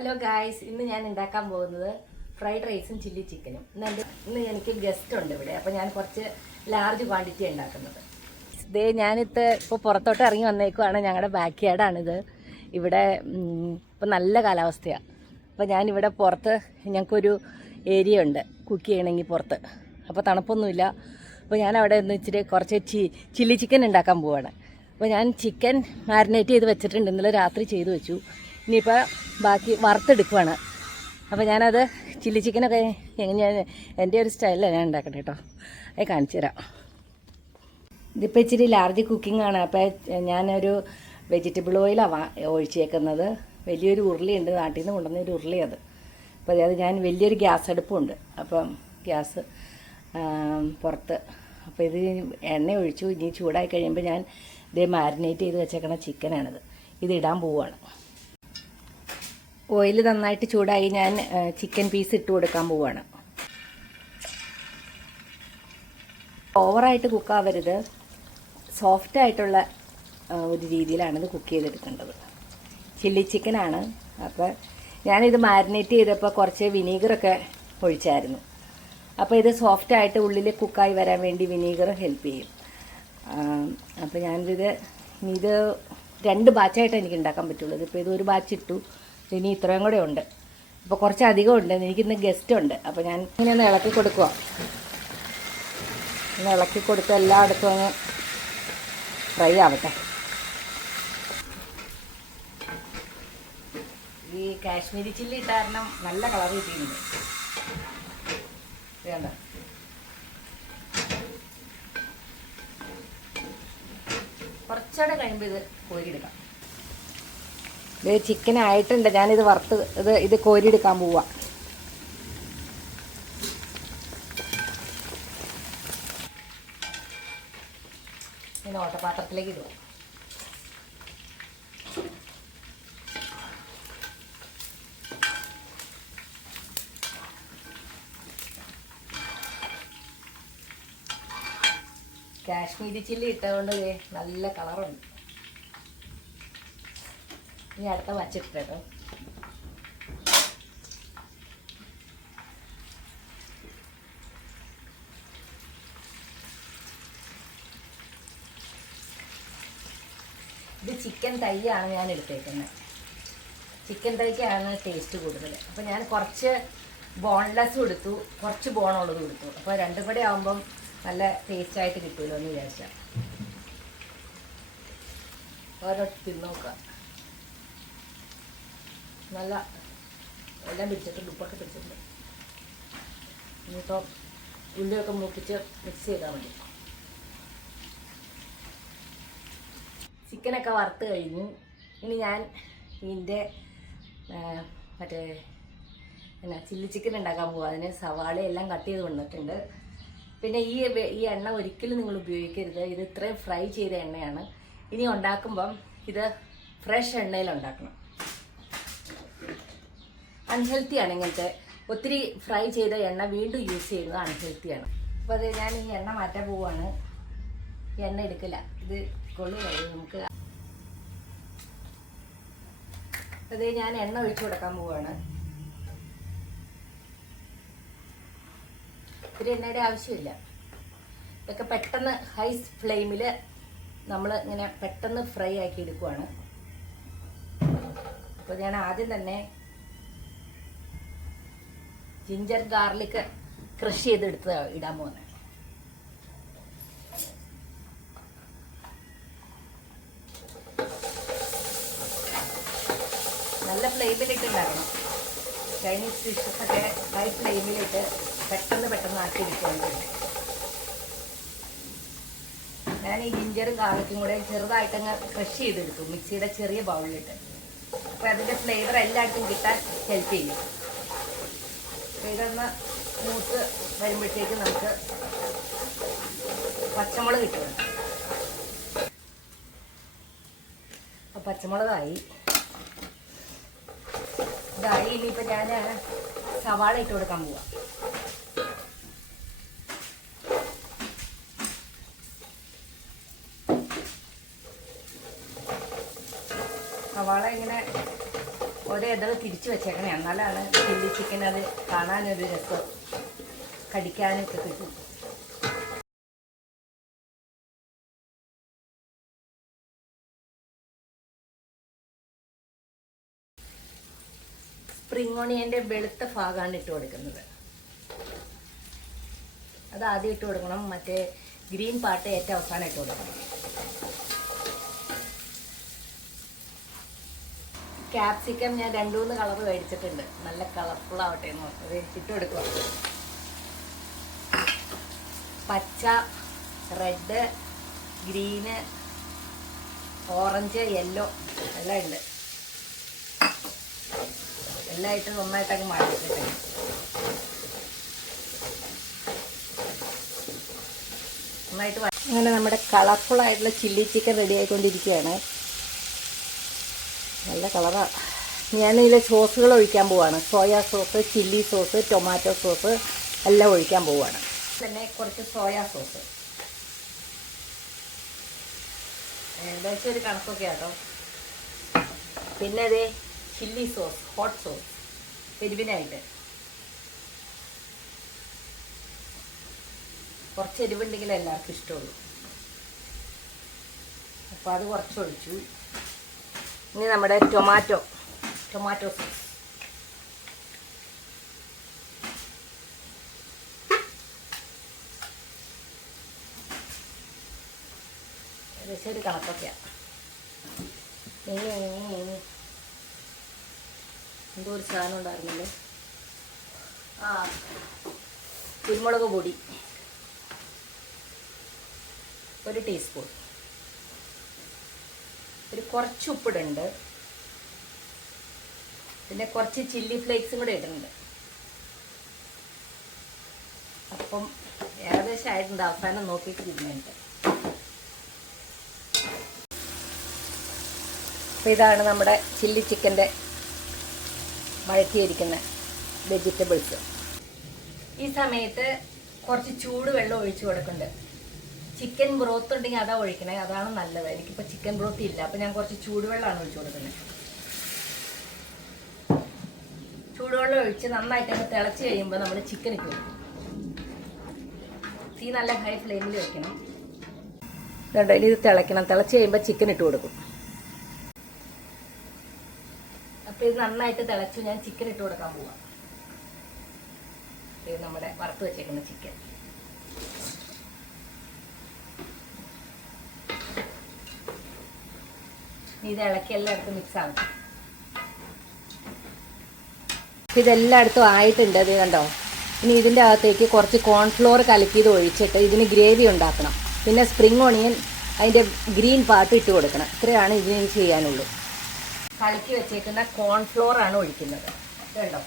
Hello guys, ഇന്ന് ഞാൻ ഉണ്ടാക്കാൻ പോകുന്നത് ഫ്രൈഡ് റൈസും ചില്ലി ചിക്കനും. ഇന്ന് എനിക്ക് ഗസ്റ്റ് ഉണ്ട് ഇവിടെ, അപ്പോൾ ഞാൻ കുറച്ച് ലാർജ് ക്വാണ്ടിറ്റി ഉണ്ടാക്കുന്നത്. ഇതേ ഞാനിത് ഇപ്പോൾ പുറത്തോട്ട് ഇറങ്ങി വന്നേക്കുവാണ്. ഞങ്ങളുടെ ബാക്ക് യാർഡാണിത്. ഇവിടെ ഇപ്പോൾ നല്ല കാലാവസ്ഥയാണ്. അപ്പോൾ ഞാനിവിടെ പുറത്ത് ഞങ്ങൾക്കൊരു ഏരിയ ഉണ്ട് കുക്ക് ചെയ്യണമെങ്കിൽ പുറത്ത്. അപ്പോൾ തണുപ്പൊന്നുമില്ല. അപ്പോൾ ഞാൻ അവിടെ നിന്ന് ഇച്ചിരി കുറച്ച് ചില്ലി ചിക്കൻ ഉണ്ടാക്കാൻ പോവാണ്. അപ്പോൾ ഞാൻ ചിക്കൻ മാരിനേറ്റ് ചെയ്ത് വെച്ചിട്ടുണ്ട്. ഇന്നലെ രാത്രി ചെയ്ത് വെച്ചു. ഇനിയിപ്പോൾ ബാക്കി വറുത്തെടുക്കുവാണ്. അപ്പോൾ ഞാനത് ചില്ലി ചിക്കനൊക്കെ ഞാൻ എൻ്റെ ഒരു സ്റ്റൈലിലാണ് ഞാൻ ഉണ്ടാക്കട്ടെ കേട്ടോ. അത് കാണിച്ചു തരാം. ഇതിപ്പോൾ ഇച്ചിരി ലാർജ് കുക്കിംഗ് ആണ്. അപ്പോൾ ഞാനൊരു വെജിറ്റബിൾ ഓയിലാണ് ഒഴിച്ചേക്കുന്നത്. വലിയൊരു ഉരുളിയുണ്ട്, നാട്ടിൽ നിന്ന് കൊണ്ടുവന്ന ഒരു ഉരുളി അത്. അപ്പോൾ അത് ഞാൻ വലിയൊരു ഗ്യാസ് അടുപ്പുണ്ട്. അപ്പം ഗ്യാസ് പുറത്ത്. അപ്പോൾ ഇത് എണ്ണ ഒഴിച്ചു. ഇനി ചൂടായി കഴിയുമ്പോൾ ഞാൻ ഇതേ മാരിനേറ്റ് ചെയ്ത് വെച്ചേക്കണ ചിക്കനാണിത്. ഇതിടാൻ പോവുകയാണ്. ഓയിൽ നന്നായിട്ട് ചൂടായി ഞാൻ ചിക്കൻ പീസ് ഇട്ട് കൊടുക്കാൻ പോവുകയാണ്. ഓവറായിട്ട് കുക്കാവരുത്, സോഫ്റ്റായിട്ടുള്ള ഒരു രീതിയിലാണിത് കുക്ക് ചെയ്തെടുക്കേണ്ടത്. ചില്ലി ചിക്കനാണ്. അപ്പോൾ ഞാനിത് മാരിനേറ്റ് ചെയ്തപ്പോൾ കുറച്ച് വിനീഗറൊക്കെ ഒഴിച്ചായിരുന്നു. അപ്പോൾ ഇത് സോഫ്റ്റായിട്ട് ഉള്ളിൽ കുക്കായി വരാൻ വേണ്ടി വിനീഗർ ഹെൽപ്പ് ചെയ്യും. അപ്പോൾ ഞാനിത് ഇത് 2 ബാച്ചായിട്ട് എനിക്ക് ഉണ്ടാക്കാൻ പറ്റുള്ളൂ. ഇതിപ്പോൾ ഇത് ഒരു ബാച്ച് ഇട്ടു. ഇനി ഇത്രയും കൂടെ ഉണ്ട്. അപ്പോൾ കുറച്ച് അധികം ഉണ്ട്. എനിക്കിന്ന് ഗസ്റ്റ് ഉണ്ട്. അപ്പോൾ ഞാൻ ഇങ്ങനെ ഒന്ന് ഇളക്കി കൊടുക്കുക. ഒന്ന് ഇളക്കി കൊടുത്ത് എല്ലായിടത്തും അങ്ങ് ഫ്രൈ ആവട്ടെ. ഈ കാശ്മീരി ചില്ലി ഇട്ട കാരണം നല്ല കളർ കിട്ടിയിട്ടുണ്ട്. വേണ്ട, കുറച്ചുകൂടെ കഴിയുമ്പോൾ ഇത് കോരിയെടുക്കാം. ഇത് ചിക്കൻ ആയിട്ടുണ്ട്. ഞാനിത് വറുത്ത് ഇത് കോരിയെടുക്കാൻ പോവാം. ഇങ്ങനെ ഓട്ടപാത്രത്തിലേക്ക് ഇടുക. കാശ്മീരി ചില്ലി ഇട്ടതുകൊണ്ട് നല്ല കളറുണ്ട്. ഇനി അടുത്ത വച്ചിട്ട് കേട്ടോ. ഇത് ചിക്കൻ തൈയാണ് ഞാൻ എടുത്തേക്കുന്നത്. ചിക്കൻ തൈക്കാണ് ടേസ്റ്റ് കൂടുതൽ. അപ്പോൾ ഞാൻ കുറച്ച് ബോൺലെസ് കൊടുത്തു, കുറച്ച് ബോണുള്ളത് കൊടുത്തു. അപ്പോൾ രണ്ടും കൂടെ ആകുമ്പം നല്ല ടേസ്റ്റായിട്ട് കിട്ടുമല്ലോ എന്ന് വിചാരിച്ചാൽ. ഓരോ തിന്ന് നോക്കുക. നല്ല എല്ലാം പിടിച്ചിട്ടുണ്ട്, ഉപ്പൊക്കെ പിടിച്ചിട്ടുണ്ട്. ഇനിയിപ്പോൾ ഉള്ളിയൊക്കെ മൂപ്പിച്ച് മിക്സ് ചെയ്താൽ മതി. ചിക്കനൊക്കെ വറുത്ത് കഴിഞ്ഞു. ഇനി ഞാൻ ഇതിൻ്റെ മറ്റേ ചില്ലി ചിക്കൻ ഉണ്ടാക്കാൻ പോകും. അതിന് സവാളയെല്ലാം കട്ട് ചെയ്ത് കൊണ്ടിട്ടുണ്ട്. പിന്നെ ഈ എണ്ണ ഒരിക്കലും നിങ്ങൾ ഉപയോഗിക്കരുത്. ഇത് ഇത്രയും ഫ്രൈ ചെയ്ത എണ്ണയാണ്. ഇനി ഉണ്ടാക്കുമ്പം ഇത് ഫ്രഷ് എണ്ണയിൽ ഉണ്ടാക്കണം. അൺഹെൽത്തിയാണ് ഇങ്ങനത്തെ ഒത്തിരി ഫ്രൈ ചെയ്ത എണ്ണ വീണ്ടും യൂസ് ചെയ്യുന്നത് അൺഹെൽത്തിയാണ്. അപ്പോൾ അത് ഞാൻ ഈ എണ്ണ മാറ്റാൻ പോവുകയാണ്. ഈ എണ്ണ എടുക്കില്ല, ഇത് കൊള്ളില്ല. നമുക്ക് അത് ഞാൻ എണ്ണ ഒഴിച്ചു കൊടുക്കാൻ പോവുകയാണ്. ഇത്തിരി എണ്ണയുടെ ആവശ്യമില്ല. ഇതൊക്കെ പെട്ടെന്ന് ഹൈ ഫ്ലെയിമിൽ നമ്മൾ ഇങ്ങനെ പെട്ടെന്ന് ഫ്രൈ ആക്കി എടുക്കുവാണ്. അപ്പോൾ ഞാൻ ആദ്യം തന്നെ ജിഞ്ചർ ഗാർലിക് ക്രഷ് ചെയ്തെടുത്ത് ഇടാൻ പോകുന്നത്. നല്ല ഫ്ലെയിമിലിട്ട് ഉണ്ടാക്കണം. ചൈനീസ് ഡിഷസൊക്കെ ഹൈ ഫ്ലെയിമിലിട്ട് പെട്ടെന്ന് ആക്കി എടുക്കുകയാണ്. ഞാൻ ഈ ജിഞ്ചറും ഗാർലിക്കും കൂടെ ചെറുതായിട്ടങ്ങ് ക്രഷ് ചെയ്തെടുക്കും മിക്സിയുടെ ചെറിയ ബൗളിലിട്ട്. അപ്പോൾ അതിൻ്റെ ഫ്ലേവർ എല്ലായിടത്തും കിട്ടാൻ ഹെൽപ്പ് ചെയ്യും. ഇതൊന്ന് മൂത്ത് വരുമ്പോഴത്തേക്ക് നമുക്ക് പച്ചമുളക് കിട്ടും. അപ്പോൾ പച്ചമുളകായി ഇതായി. ഇനിയിപ്പോൾ ഞാൻ സവാള ഇട്ട് കൊടുക്കാൻ പോവാം. സവാള ഇങ്ങനെ ഓരോ ഇതൾ തിരിച്ചു വെച്ചേക്കണേ, എന്നാലാണ് ചില്ലി ചിക്കൻ അത് കാണാനൊരു രസം, കടിക്കാനൊക്കെ കിട്ടും. സ്പ്രിംഗ് ഓണിയൻ്റെ വെളുത്ത ഭാഗമാണ് ഇട്ട് കൊടുക്കുന്നത്. അത് ആദ്യം ഇട്ട് കൊടുക്കണം, മറ്റേ ഗ്രീൻ പാർട്ട് ഏറ്റവും അവസാനം ഇട്ട് കൊടുക്കണം. ക്യാപ്സിക്കം ഞാൻ 2-3 കളർ മേടിച്ചിട്ടുണ്ട്, നല്ല കളർഫുൾ ആവട്ടെ എന്ന് പറഞ്ഞത് ഇട്ട് കൊടുക്കുക. പച്ച, റെഡ്, ഗ്രീന്, ഓറഞ്ച്, യെല്ലോ എല്ലാം ഉണ്ട്. എല്ലാം ഇട്ട് നന്നായിട്ടങ്ങ് മാറ്റിയിട്ടുണ്ട്. നന്നായിട്ട് അങ്ങനെ നമ്മുടെ കളർഫുൾ ആയിട്ടുള്ള ചില്ലി ചിക്കൻ റെഡി ആയിക്കൊണ്ടിരിക്കുകയാണ്. നല്ല കളറാണ്. ഞാനിതിൽ സോസുകൾ ഒഴിക്കാൻ പോവാണ്. Soya sauce, chilli sauce, tomato sauce എല്ലാം ഒഴിക്കാൻ പോവുകയാണ്. പിന്നെ കുറച്ച് സോയാ സോസ്, ഏകദേശം ഒരു കണക്കൊക്കെ ആട്ടോ. പിന്നെ അതേ ചില്ലി സോസ്, ഹോട്ട് സോസ് എരിവിനായിട്ട്. കുറച്ച് എരിവുണ്ടെങ്കിൽ എല്ലാവർക്കും ഇഷ്ടമുള്ളൂ, അപ്പോൾ അത് കുറച്ചൊഴിച്ചു. ഇനി നമ്മുടെ ടൊമാറ്റോ സോസ്, ഏകദേശം ഒരു കണക്കൊക്കെയാണ്. എന്തോ ഒരു സാധനം ഉണ്ടായിരുന്നല്ലോ, കുരുമുളക് പൊടി 1 ടീസ്പൂൺ, ഒരു കുറച്ച് ഉപ്പിടുന്നുണ്ട്, പിന്നെ കുറച്ച് ചില്ലി ഫ്ലേക്സും കൂടെ ഇടുന്നുണ്ട്. അപ്പം ഏകദേശം ആയിട്ടുണ്ട്, അവസാനം നോക്കിയിട്ട് തിന്നുന്നുണ്ട്. അപ്പോൾ ഇതാണ് നമ്മുടെ ചില്ലി ചിക്കൻ്റെ വഴറ്റിയിരിക്കുന്ന വെജിറ്റബിൾസ്. ഈ സമയത്ത് കുറച്ച് ചൂട് വെള്ളം ഒഴിച്ചു കൊടുക്കുന്നുണ്ട്. ചിക്കൻ ബ്രോത്ത് ഉണ്ടെങ്കിൽ അതാ ഒഴിക്കണേ, അതാണ് നല്ലത്. എനിക്കിപ്പോൾ ചിക്കൻ ബ്രോത്ത് ഇല്ല, അപ്പോൾ ഞാൻ കുറച്ച് ചൂടുവെള്ളമാണ് ഒഴിച്ചു കൊടുക്കുന്നത്. ചൂടുവെള്ളം ഒഴിച്ച് നന്നായിട്ട് അങ്ങ് തിളച്ച് കഴിയുമ്പോൾ നമ്മൾ ചിക്കൻ ഇട്ട് കൊടുക്കും. തീ നല്ല ഹൈ ഫ്ലെയിമിൽ വെക്കണം. ഇതുണ്ട്, ഇനി ഇത് തിളയ്ക്കണം. തിളച്ച് കഴിയുമ്പോൾ ചിക്കൻ ഇട്ട് കൊടുക്കും. അപ്പോൾ ഇത് നന്നായിട്ട് തിളച്ചു, ഞാൻ ചിക്കൻ ഇട്ട് കൊടുക്കാൻ പോവാം. ഇത് നമ്മുടെ വറുത്ത് വെച്ചേക്കുന്ന ചിക്കൻ. ഇത് ഇളക്കി എല്ലായിടത്തും മിക്സ് ആവും. ഇതെല്ലായിടത്തും ആയിട്ടുണ്ട്, ഇത് കണ്ടോ. ഇനി ഇതിൻ്റെ അകത്തേക്ക് കുറച്ച് കോൺഫ്ലോർ കലക്കിയത് ഒഴിച്ചിട്ട് ഇതിന് ഗ്രേവി ഉണ്ടാക്കണം. പിന്നെ സ്പ്രിംഗ് ഓണിയൻ അതിൻ്റെ ഗ്രീൻ പാർട്ട് ഇട്ട് കൊടുക്കണം. ഇത്രയാണ് ഇതിന് ചെയ്യാനുള്ളൂ. കലക്കി വെച്ചേക്കുന്ന കോൺഫ്ലോർ ആണ് ഒഴിക്കുന്നത്. ഇതുണ്ടോ,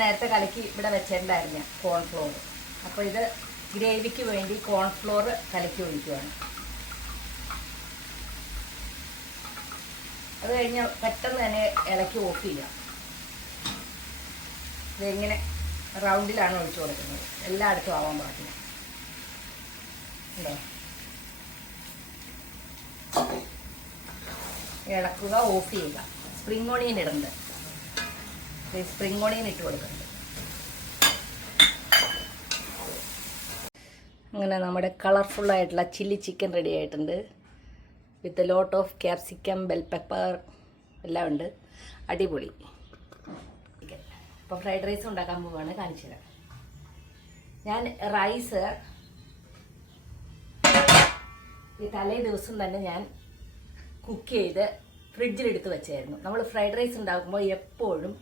നേരത്തെ കലക്കി ഇവിടെ വെച്ചിട്ടുണ്ടായിരുന്നു കോൺഫ്ലോർ. അപ്പോൾ ഇത് ഗ്രേവിക്ക് വേണ്ടി കോൺഫ്ലോർ കലക്കി ഒഴിക്കുകയാണ്. അത് കഴിഞ്ഞ് പെട്ടെന്ന് തന്നെ ഇളക്കി ഓഫ് ചെയ്യാം. ഇതിങ്ങനെ റൗണ്ടിലാണ് ഒഴിച്ചു കൊടുക്കുന്നത്, എല്ലായിടത്തും ആവാൻ പാടില്ല. ഉണ്ടോ, ഇളക്കുക, ഓഫ് ചെയ്യുക. സ്പ്രിംഗ് ഓണിയൻ ഇടുന്നുണ്ട്, സ്പ്രിംഗ് ഓണിയൻ ഇട്ട് കൊടുക്കുന്നുണ്ട്. അങ്ങനെ നമ്മുടെ കളർഫുള്ളായിട്ടുള്ള ചില്ലി ചിക്കൻ റെഡി ആയിട്ടുണ്ട്. With lot of capsicum, bell pepper എല്ലാം ഉണ്ട്. അടിപൊളി ചിക്കൻ. അപ്പോൾ ഫ്രൈഡ് റൈസ് ഉണ്ടാക്കാൻ പോവുകയാണ്, കാണിച്ചു തരാം. ഞാൻ റൈസ് ഈ തലേ ദിവസം തന്നെ ഞാൻ കുക്ക് ചെയ്ത് ഫ്രിഡ്ജിലെടുത്ത് വെച്ചായിരുന്നു. നമ്മൾ ഫ്രൈഡ് റൈസ് ഉണ്ടാക്കുമ്പോൾ എപ്പോഴും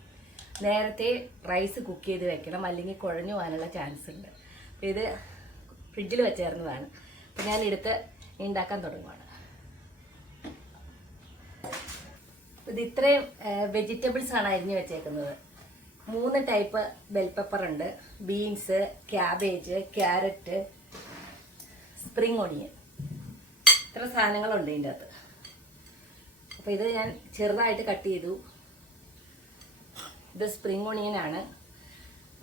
നേരത്തെ റൈസ് കുക്ക് ചെയ്ത് വെക്കണം, അല്ലെങ്കിൽ കുഴഞ്ഞു പോകാനുള്ള ചാൻസ് ഉണ്ട്. അപ്പോൾ ഇത് ഫ്രിഡ്ജിൽ വെച്ചായിരുന്നതാണ്. അപ്പോൾ ഞാനെടുത്ത് ഉണ്ടാക്കാൻ തുടങ്ങുകയാണ്. ഇത് ഇത്രയും വെജിറ്റബിൾസാണ് അരിഞ്ഞു വെച്ചേക്കുന്നത്. 3 ടൈപ്പ് ബെൽ പെപ്പർ ഉണ്ട്, beans, cabbage, carrot, spring onion. ഇത്ര സാധനങ്ങളുണ്ട് ഇതിൻ്റെ അകത്ത്. അപ്പോൾ ഇത് ഞാൻ ചെറുതായിട്ട് കട്ട് ചെയ്തു. ഇത് സ്പ്രിംഗ് ഓണിയനാണ്.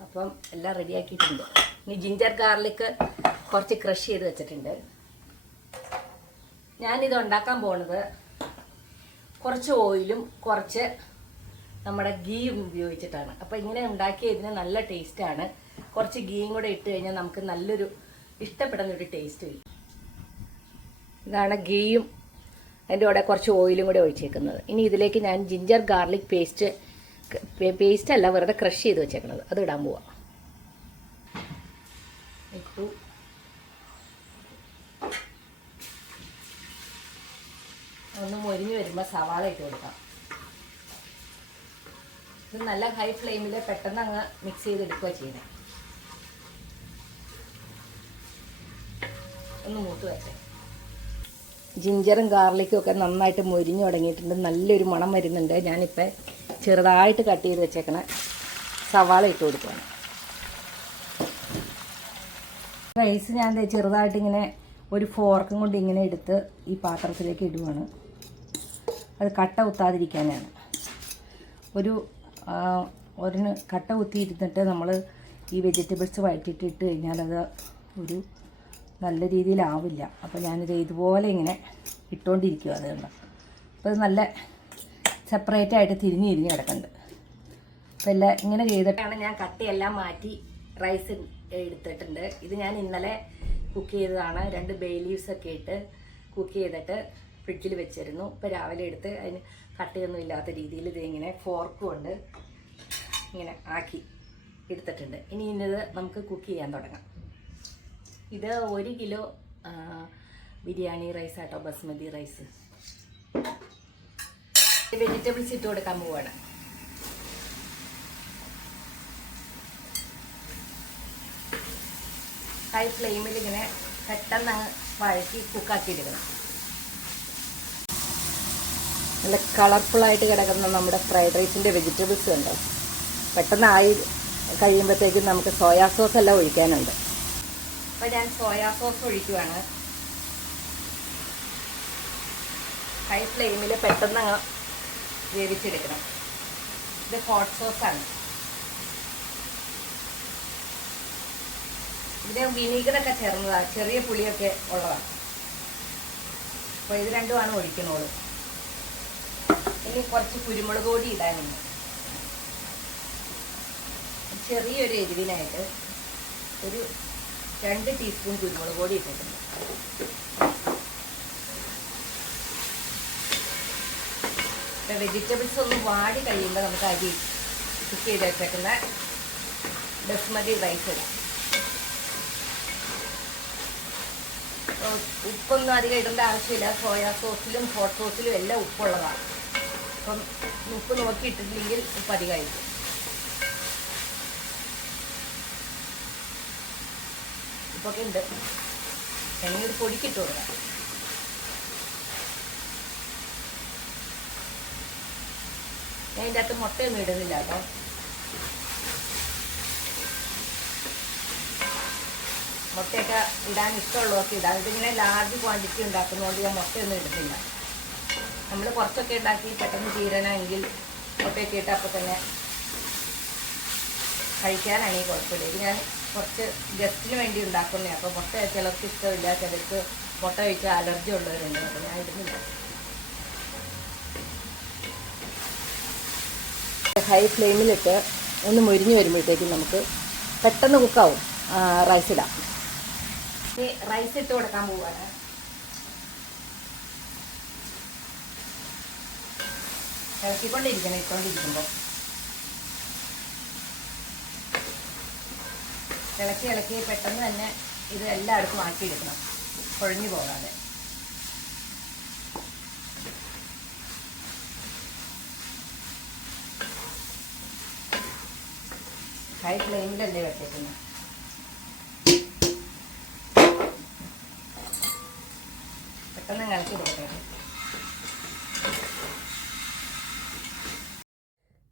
അപ്പം എല്ലാം റെഡിയാക്കിയിട്ടുണ്ട്. ഇനി ജിഞ്ചർ ഗാർലിക് കുറച്ച് ക്രഷ് ചെയ്ത് വെച്ചിട്ടുണ്ട്. ഞാനിത് ഉണ്ടാക്കാൻ പോകുന്നത് കുറച്ച് ഓയിലും കുറച്ച് നമ്മുടെ ഗീയും ഉപയോഗിച്ചിട്ടാണ്. അപ്പോൾ ഇങ്ങനെ ഉണ്ടാക്കിയ ഇതിന് നല്ല ടേസ്റ്റാണ്. കുറച്ച് ഗീയും കൂടെ ഇട്ട് കഴിഞ്ഞാൽ നമുക്ക് നല്ലൊരു ഇഷ്ടപ്പെടുന്നൊരു ടേസ്റ്റ് വരും. ഇതാണ് ഗീയും അതിൻ്റെ കൂടെ കുറച്ച് ഓയിലും കൂടെ ഒഴിച്ചേക്കുന്നത്. ഇനി ഇതിലേക്ക് ഞാൻ ജിഞ്ചർ ഗാർലിക് പേസ്റ്റ് അല്ല, വെറുതെ ക്രഷ് ചെയ്ത് വെച്ചേക്കുന്നത്, അത് ഇടാൻ പോവാം. ഇട്ടു. ഒന്ന് മൊരിഞ്ഞ് വരുമ്പോൾ സവാള ഇട്ട് കൊടുക്കാം. ഇത് നല്ല ഹൈ ഫ്ലെയിമിൽ പെട്ടെന്ന് അങ്ങ് മിക്സ് ചെയ്തെടുക്കുക ചെയ്യുന്നത്. ഒന്ന് മൂത്ത് വെച്ചേ. ജിഞ്ചറും ഗാർലിക്കും ഒക്കെ നന്നായിട്ട് മൊരിഞ്ഞ് തുടങ്ങിയിട്ടുണ്ട്. നല്ലൊരു മണം വരുന്നുണ്ട്. ഞാനിപ്പോൾ ചെറുതായിട്ട് കട്ട് ചെയ്ത് വെച്ചേക്കണ സവാള ഇട്ട് കൊടുക്കുകയാണ്. റൈസ് ഞാൻ ചെറുതായിട്ട് ഇങ്ങനെ ഒരു ഫോർക്കും കൊണ്ട് ഇങ്ങനെ എടുത്ത് ഈ പാത്രത്തിലേക്ക് ഇടുവാണ്. അത് കട്ട കുത്താതിരിക്കാനാണ്. ഒരു കട്ട കുത്തിയിരുന്നിട്ട് നമ്മൾ ഈ വെജിറ്റബിൾസ് വഴറ്റിയിട്ട് ഇട്ട് കഴിഞ്ഞാൽ അത് ഒരു നല്ല രീതിയിലാവില്ല. അപ്പോൾ ഞാനിത് ഇതുപോലെ ഇങ്ങനെ ഇട്ടുകൊണ്ടിരിക്കുക. അതുകൊണ്ട് അപ്പോൾ അത് നല്ല സെപ്പറേറ്റ് ആയിട്ട് തിരിഞ്ഞ് കിടക്കുന്നുണ്ട്. അപ്പോൾ എല്ലാം ഇങ്ങനെ ചെയ്തിട്ടാണ് ഞാൻ കട്ടയെല്ലാം മാറ്റി റൈസ് എടുത്തിട്ടുണ്ട്. ഇത് ഞാൻ ഇന്നലെ കുക്ക് ചെയ്തതാണ്. 2 ബേ ലീവ്സ് ഒക്കെ ഇട്ട് കുക്ക് ചെയ്തിട്ട് ഫ്രിഡ്ജിൽ വെച്ചിരുന്നു. ഇപ്പോൾ രാവിലെ എടുത്ത് അതിന് കട്ടയൊന്നും ഇല്ലാത്ത രീതിയിൽ ഇത് ഇങ്ങനെ ഫോർക്ക് കൊണ്ട് ഇങ്ങനെ ആക്കി എടുത്തിട്ടുണ്ട്. ഇനി ഇന്നത് നമുക്ക് കുക്ക് ചെയ്യാൻ തുടങ്ങാം. ഇത് 1 കിലോ ബിരിയാണി റൈസ് ആട്ടോ, ബസ്മതി റൈസ്. വെജിറ്റബിൾസ് ഇട്ട് കൊടുക്കാൻ പോവാണ്. ഹൈ ഫ്ലെയിമിൽ ഇങ്ങനെ പെട്ടെന്ന് വഴറ്റി കുക്കാക്കി എടുക്കണം. നല്ല കളർഫുള്ളായിട്ട് കിടക്കുന്ന നമ്മുടെ ഫ്രൈഡ് റൈസിൻ്റെ വെജിറ്റബിൾസ് ഉണ്ട്. പെട്ടെന്ന് ആയി കഴിയുമ്പോഴത്തേക്കും നമുക്ക് സോയാ സോസ് എല്ലാം ഒഴിക്കാനുണ്ട്. അപ്പോൾ ഞാൻ സോയാ സോസ് ഒഴിക്കുവാണ്. ഹൈ ഫ്ലെയിമിൽ പെട്ടെന്ന് വേവിച്ചെടുക്കണം. ഇത് ഹോട്ട് സോസാണ്. ഇതിന് വിനീഗറൊക്കെ ചേർന്നതാണ്, ചെറിയ പുളിയൊക്കെ ഉള്ളതാണ്. അപ്പോൾ ഇത് രണ്ടുമാണ് ഒഴിക്കണോളൂ. ഇനി കുറച്ച് കുരുമുളക് പൊടി ഇടാനുണ്ട്. ചെറിയൊരു എരിവിനായിട്ട് ഒരു 2 ടീസ്പൂൺ കുരുമുളക് പൊടി ഇട്ടിട്ടുണ്ട്. വെജിറ്റബിൾസ് ഒന്ന് വാടി കഴിയുമ്പോൾ നമുക്ക് അരി കുക്ക് ചെയ്ത് വെച്ചേക്കുന്ന ബസ്മതി റൈസ് ഇടാം. ഉപ്പൊന്നും അധികം ഇടേണ്ട ആവശ്യമില്ല. സോയാ സോസിലും ഹോട്ട് സോസിലും എല്ലാം ഉപ്പുള്ളതാണ്. അപ്പം ഉപ്പ് നോക്കി ഇട്ടിട്ടില്ലെങ്കിൽ ഉപ്പ് അധികമായിരിക്കും. ഉപ്പൊക്കെ ഉണ്ട്. എങ്ങനെ ഒരു പൊടിക്കിട്ട് കൊടുക്കാം. ഞാൻ ഇതിൻ്റെ അകത്ത് മുട്ടയൊന്നും ഇടുന്നില്ല കേട്ടോ. മുട്ടയൊക്കെ ഇടാൻ ഇഷ്ടമുള്ളവർക്ക് ഇടാം. ഇതിങ്ങനെ ലാർജ് ക്വാണ്ടിറ്റി ഉണ്ടാക്കുന്നതുകൊണ്ട് ഞാൻ മുട്ടയൊന്നും ഇടുന്നില്ല. നമ്മൾ കുറച്ചൊക്കെ ഉണ്ടാക്കി പെട്ടെന്ന് തീരണമെങ്കിൽ മുട്ടയൊക്കെ ഇട്ട് അപ്പോൾ തന്നെ കഴിക്കാനാണെങ്കിൽ കുഴപ്പമില്ല. ഇത് ഞാൻ കുറച്ച് ഗസ്റ്റിന് വേണ്ടി ഉണ്ടാക്കുന്നതാണ്. അപ്പോൾ മുട്ട ചിലർക്ക് ഇഷ്ടമില്ല, ചിലർക്ക് മുട്ട കഴിച്ചാൽ അലർജി ഉള്ളവരുണ്ട്. അപ്പോൾ ഞാൻ ഇടുന്നില്ല. ഹൈ ഫ്ലെയിമിലിട്ട് ഒന്ന് മൊരിഞ്ഞ് വരുമ്പോഴത്തേക്കും നമുക്ക് പെട്ടെന്ന് കുക്കാവും. റൈസ് ഇടാം. റൈസ് ഇട്ട് കൊടുക്കാൻ പോവാണ്. ഇട്ടുകൊണ്ടിരിക്കുമ്പോൾ ഇളക്കി പെട്ടെന്ന് തന്നെ ഇത് എല്ലായിടത്തും ആക്കിയെടുക്കണം, കുഴഞ്ഞു പോകാതെ. ഹൈ ഫ്ലെയിമിലല്ലേ വെച്ചേക്കുന്നത്. പെട്ടെന്ന് ഇളക്കി കൊടുക്കട്ടെ.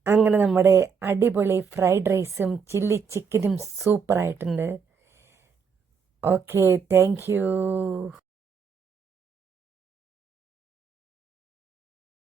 അങ്ങനെ നമ്മുടെ അടിപൊളി ഫ്രൈഡ് റൈസും ചില്ലി ചിക്കനും സൂപ്പറായിട്ടുണ്ട്. Okay, thank you.